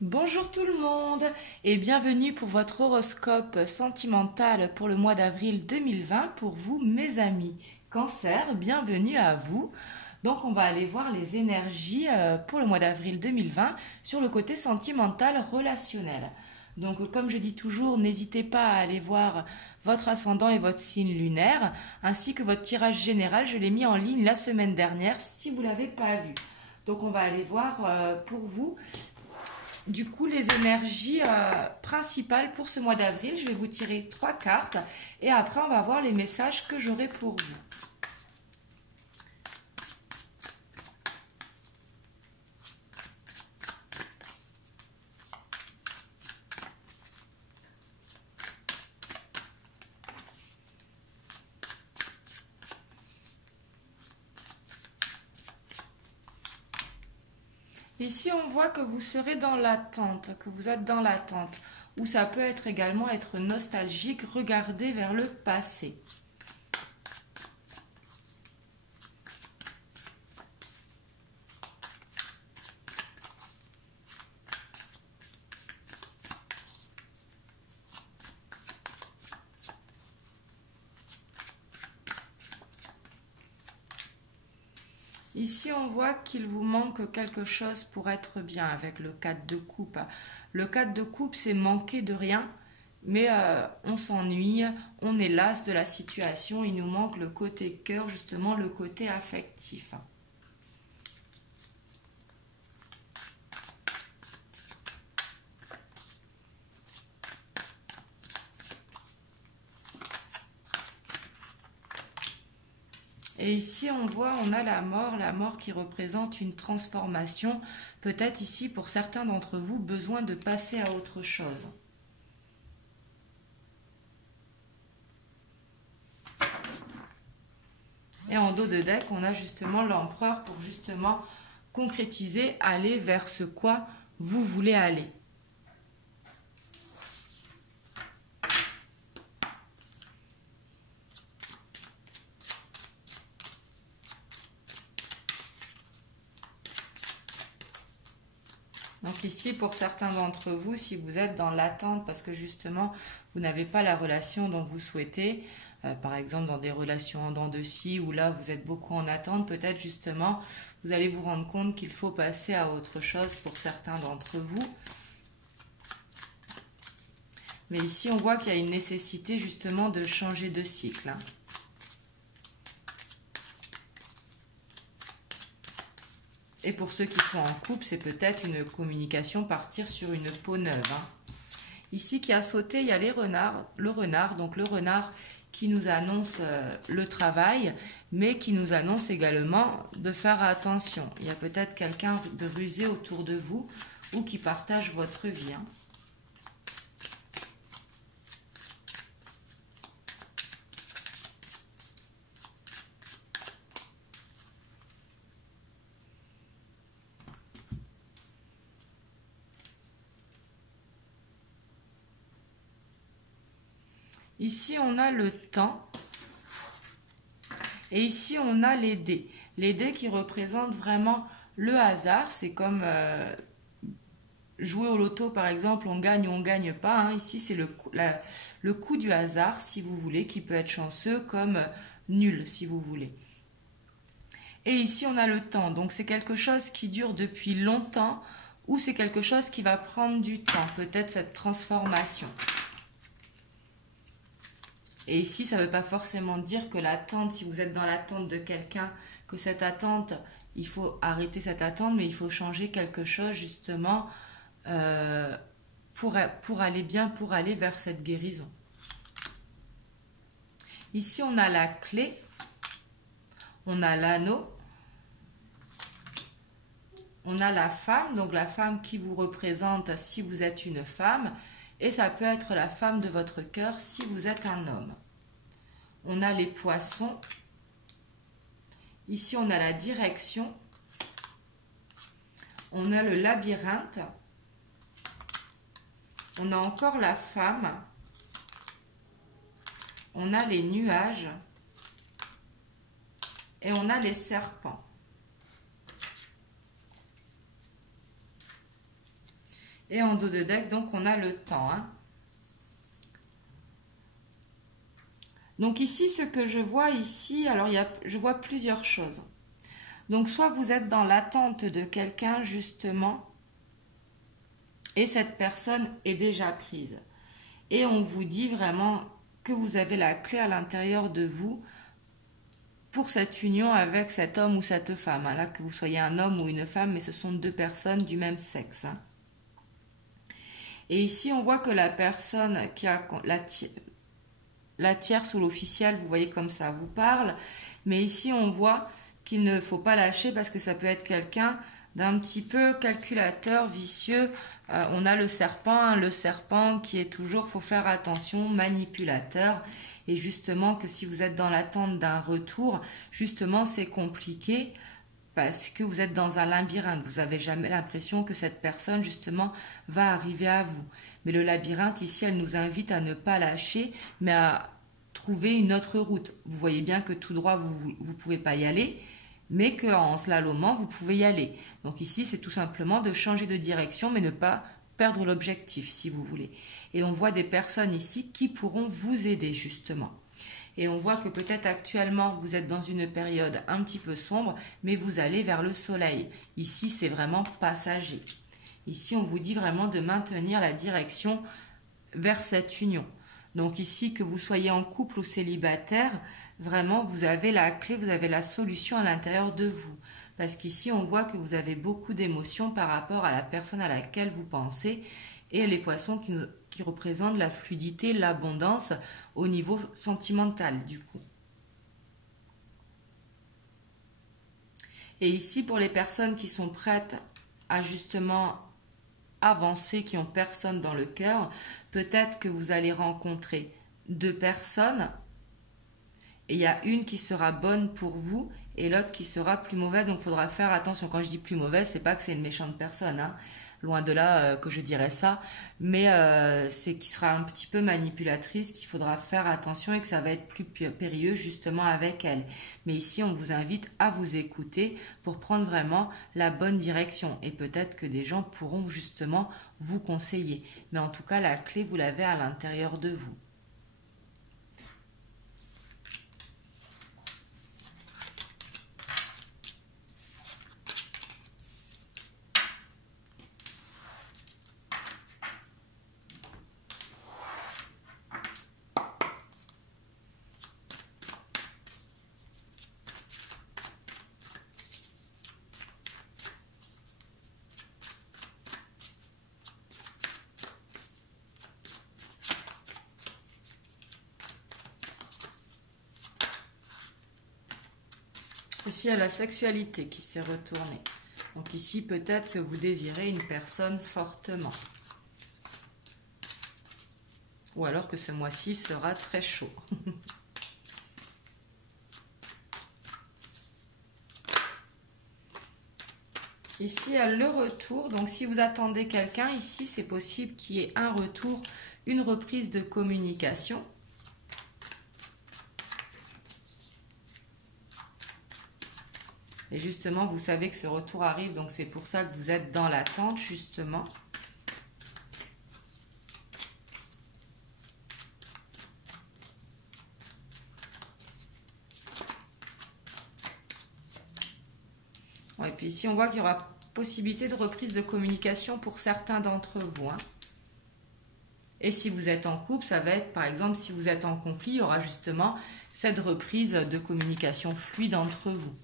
Bonjour tout le monde et bienvenue pour votre horoscope sentimental pour le mois d'avril 2020 pour vous mes amis. Cancer, bienvenue à vous. Donc on va aller voir les énergies pour le mois d'avril 2020 sur le côté sentimental relationnel. Donc comme je dis toujours, n'hésitez pas à aller voir votre ascendant et votre signe lunaire ainsi que votre tirage général. Je l'ai mis en ligne la semaine dernière si vous ne l'avez pas vu. Donc on va aller voir pour vous du coup les énergies principales pour ce mois d'avril. Je vais vous tirer 3 cartes et après on va voir les messages que j'aurai pour vous. Ici, on voit que vous serez dans l'attente, que vous êtes dans l'attente, ou ça peut être également être nostalgique, regarder vers le passé. Ici, on voit qu'il vous manque quelque chose pour être bien avec le 4 de coupe. Le 4 de coupe, c'est manquer de rien, mais on s'ennuie, on est las de la situation, il nous manque le côté cœur, justement le côté affectif. Et ici, on voit, on a la mort qui représente une transformation. Peut-être ici, pour certains d'entre vous, besoin de passer à autre chose. Et en dos de deck, on a justement l'empereur pour justement concrétiser, aller vers ce quoi vous voulez aller. Donc ici, pour certains d'entre vous, si vous êtes dans l'attente parce que justement, vous n'avez pas la relation dont vous souhaitez, par exemple dans des relations en dents de scie, où là, vous êtes beaucoup en attente, peut-être justement, vous allez vous rendre compte qu'il faut passer à autre chose pour certains d'entre vous. Mais ici, on voit qu'il y a une nécessité justement de changer de cycle, hein. Et pour ceux qui sont en couple, c'est peut-être une communication, partir sur une peau neuve, hein. Ici, qui a sauté, il y a les renards, le renard. Donc le renard qui nous annonce le travail, mais qui nous annonce également de faire attention. Il y a peut-être quelqu'un de rusé autour de vous ou qui partage votre vie, hein. Ici, on a le temps. Et ici, on a les dés. Les dés qui représentent vraiment le hasard. C'est comme jouer au loto, par exemple, on gagne ou on ne gagne pas, hein. Ici, c'est le coup du hasard, si vous voulez, qui peut être chanceux comme nul, si vous voulez. Et ici, on a le temps. Donc, c'est quelque chose qui dure depuis longtemps ou c'est quelque chose qui va prendre du temps. Peut-être cette transformation. Et ici, ça ne veut pas forcément dire que l'attente, si vous êtes dans l'attente de quelqu'un, que cette attente, il faut arrêter cette attente, mais il faut changer quelque chose justement pour aller bien, pour aller vers cette guérison. Ici, on a la clé, on a l'anneau, on a la femme, donc la femme qui vous représente si vous êtes une femme, et ça peut être la femme de votre cœur si vous êtes un homme. On a les poissons. Ici, on a la direction. On a le labyrinthe. On a encore la femme. On a les nuages. Et on a les serpents. Et en dos de deck, donc on a le temps. Hein. Donc ici, ce que je vois ici, alors je vois plusieurs choses. Donc soit vous êtes dans l'attente de quelqu'un justement, et cette personne est déjà prise. Et on vous dit vraiment que vous avez la clé à l'intérieur de vous pour cette union avec cet homme ou cette femme. Hein. Là, que vous soyez un homme ou une femme, mais ce sont deux personnes du même sexe. Hein. Et ici, on voit que la personne qui a la tierce ou l'officiel, vous voyez comme ça vous parle. Mais ici, on voit qu'il ne faut pas lâcher parce que ça peut être quelqu'un d'un petit peu calculateur, vicieux. On a le serpent qui est toujours, faut faire attention, manipulateur. Et justement que si vous êtes dans l'attente d'un retour, justement c'est compliqué parce que vous êtes dans un labyrinthe. Vous n'avez jamais l'impression que cette personne justement va arriver à vous. Mais le labyrinthe ici, elle nous invite à ne pas lâcher, mais à trouver une autre route. Vous voyez bien que tout droit, vous ne pouvez pas y aller, mais qu'en slalomant, vous pouvez y aller. Donc ici, c'est tout simplement de changer de direction, mais ne pas perdre l'objectif, si vous voulez. Et on voit des personnes ici qui pourront vous aider, justement. Et on voit que peut-être actuellement, vous êtes dans une période un petit peu sombre, mais vous allez vers le soleil. Ici, c'est vraiment passager. Ici, on vous dit vraiment de maintenir la direction vers cette union. Donc ici, que vous soyez en couple ou célibataire, vraiment, vous avez la clé, vous avez la solution à l'intérieur de vous. Parce qu'ici, on voit que vous avez beaucoup d'émotions par rapport à la personne à laquelle vous pensez. Et les poissons qui représentent la fluidité, l'abondance au niveau sentimental, du coup. Et ici, pour les personnes qui sont prêtes à justement avancer, qui ont personne dans le cœur, peut-être que vous allez rencontrer deux personnes et il y a une qui sera bonne pour vous et l'autre qui sera plus mauvaise. Donc il faudra faire attention. Quand je dis plus mauvaise, c'est pas que c'est une méchante personne, hein. Loin de là que je dirais ça, mais c'est qui sera un petit peu manipulatrice, qu'il faudra faire attention et que ça va être plus périlleux justement avec elle. Mais ici, on vous invite à vous écouter pour prendre vraiment la bonne direction. Et peut-être que des gens pourront justement vous conseiller. Mais en tout cas, la clé, vous l'avez à l'intérieur de vous. Ici, il y a la sexualité qui s'est retournée. Donc ici, peut-être que vous désirez une personne fortement. Ou alors que ce mois-ci sera très chaud. Ici, il y a le retour. Donc si vous attendez quelqu'un, ici, c'est possible qu'il y ait un retour, une reprise de communication. Et justement, vous savez que ce retour arrive, donc c'est pour ça que vous êtes dans l'attente, justement. Ouais, et puis ici, on voit qu'il y aura possibilité de reprise de communication pour certains d'entre vous. Hein. Et si vous êtes en couple, ça va être, par exemple, si vous êtes en conflit, il y aura justement cette reprise de communication fluide entre vous.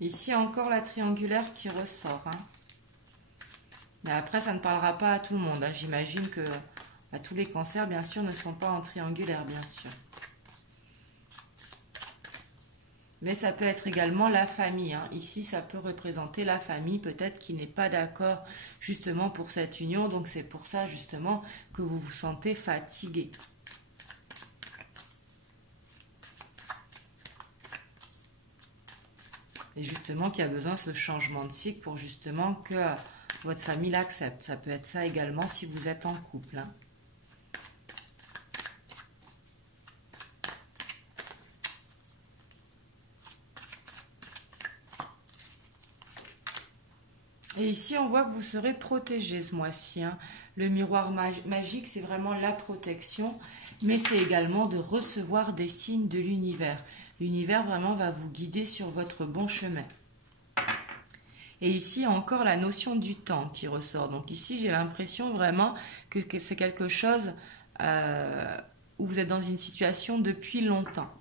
Ici, encore la triangulaire qui ressort. Hein. Mais après, ça ne parlera pas à tout le monde. Hein. J'imagine que tous les cancers, bien sûr, ne sont pas en triangulaire, bien sûr. Mais ça peut être également la famille. Hein. Ici, ça peut représenter la famille, peut-être qui n'est pas d'accord justement pour cette union. Donc, c'est pour ça, justement, que vous vous sentez fatigué. Et justement, qui a besoin de ce changement de cycle pour justement que votre famille l'accepte. Ça peut être ça également si vous êtes en couple. Hein. Et ici, on voit que vous serez protégé ce mois-ci. Hein. Le miroir magique, c'est vraiment la protection, mais c'est également de recevoir des signes de l'univers. L'univers vraiment va vous guider sur votre bon chemin. Et ici, encore la notion du temps qui ressort. Donc ici, j'ai l'impression vraiment que c'est quelque chose où vous êtes dans une situation depuis longtemps.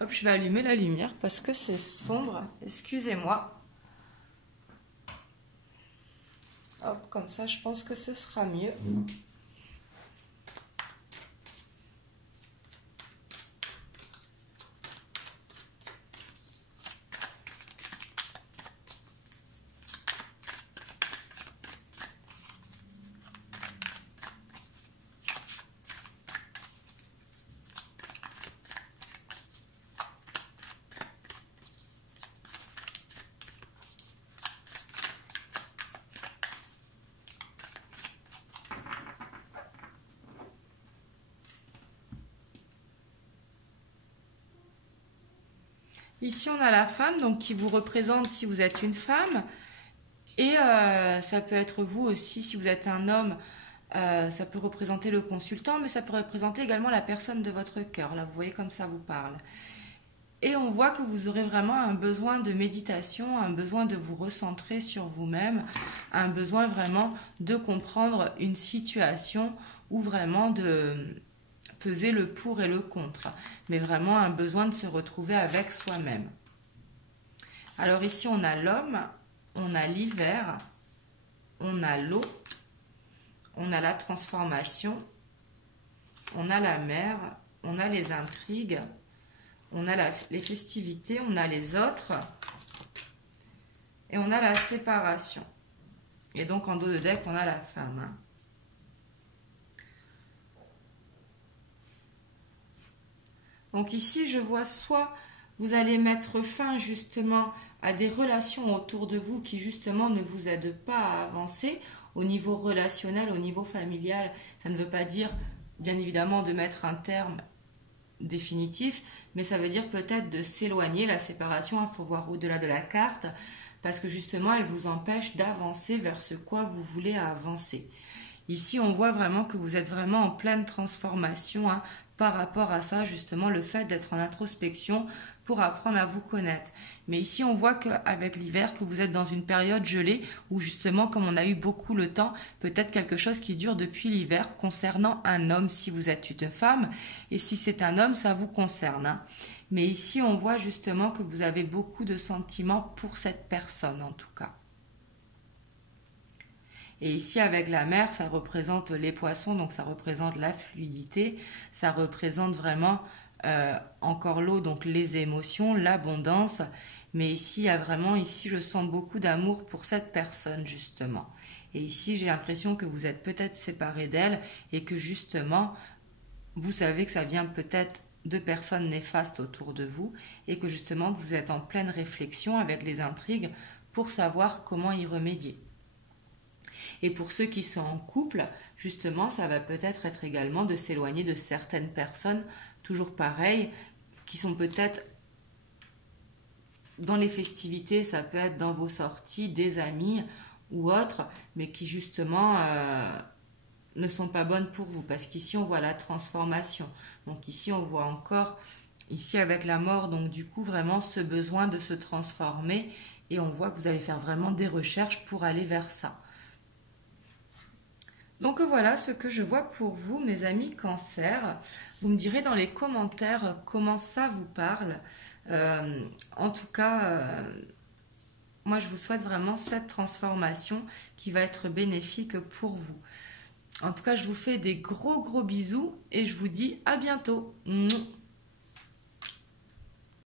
Hop, je vais allumer la lumière parce que c'est sombre. Excusez-moi. Hop, comme ça, je pense que ce sera mieux. Ici, on a la femme donc qui vous représente si vous êtes une femme. Et ça peut être vous aussi si vous êtes un homme. Ça peut représenter le consultant, mais ça peut représenter également la personne de votre cœur. Là, vous voyez comme ça vous parle. Et on voit que vous aurez vraiment un besoin de méditation, un besoin de vous recentrer sur vous-même, un besoin vraiment de comprendre une situation ou vraiment de peser le pour et le contre, mais vraiment un besoin de se retrouver avec soi-même. Alors ici, on a l'homme, on a l'hiver, on a l'eau, on a la transformation, on a la mer, on a les intrigues, on a les festivités, on a les autres, et on a la séparation. Et donc en dos de deck, on a la femme. Hein. Donc ici, je vois soit vous allez mettre fin justement à des relations autour de vous qui justement ne vous aident pas à avancer au niveau relationnel, au niveau familial. Ça ne veut pas dire bien évidemment de mettre un terme définitif, mais ça veut dire peut-être de s'éloigner. La séparation, il faut voir au-delà de la carte parce que justement, elle vous empêche d'avancer vers ce quoi vous voulez avancer. Ici, on voit vraiment que vous êtes vraiment en pleine transformation hein, par rapport à ça, justement, le fait d'être en introspection pour apprendre à vous connaître. Mais ici, on voit qu'avec l'hiver, que vous êtes dans une période gelée où justement, comme on a eu beaucoup le temps, peut-être quelque chose qui dure depuis l'hiver concernant un homme si vous êtes une femme. Et si c'est un homme, ça vous concerne. Hein. Mais ici, on voit justement que vous avez beaucoup de sentiments pour cette personne, en tout cas. Et ici, avec la mer, ça représente les poissons, donc ça représente la fluidité, ça représente vraiment encore l'eau, donc les émotions, l'abondance. Mais ici, il y a vraiment, ici, je sens beaucoup d'amour pour cette personne, justement. Et ici, j'ai l'impression que vous êtes peut-être séparés d'elle et que justement, vous savez que ça vient peut-être de personnes néfastes autour de vous et que justement, vous êtes en pleine réflexion avec les intrigues pour savoir comment y remédier. Et pour ceux qui sont en couple, justement, ça va peut-être être également de s'éloigner de certaines personnes, toujours pareil, qui sont peut-être dans les festivités, ça peut être dans vos sorties, des amis ou autres, mais qui justement ne sont pas bonnes pour vous. Parce qu'ici, on voit la transformation. Donc ici, on voit encore, ici avec la mort, donc du coup, vraiment ce besoin de se transformer. Et on voit que vous allez faire vraiment des recherches pour aller vers ça. Donc voilà ce que je vois pour vous, mes amis Cancer. Vous me direz dans les commentaires comment ça vous parle. En tout cas, moi je vous souhaite vraiment cette transformation qui va être bénéfique pour vous. En tout cas, je vous fais des gros bisous et je vous dis à bientôt.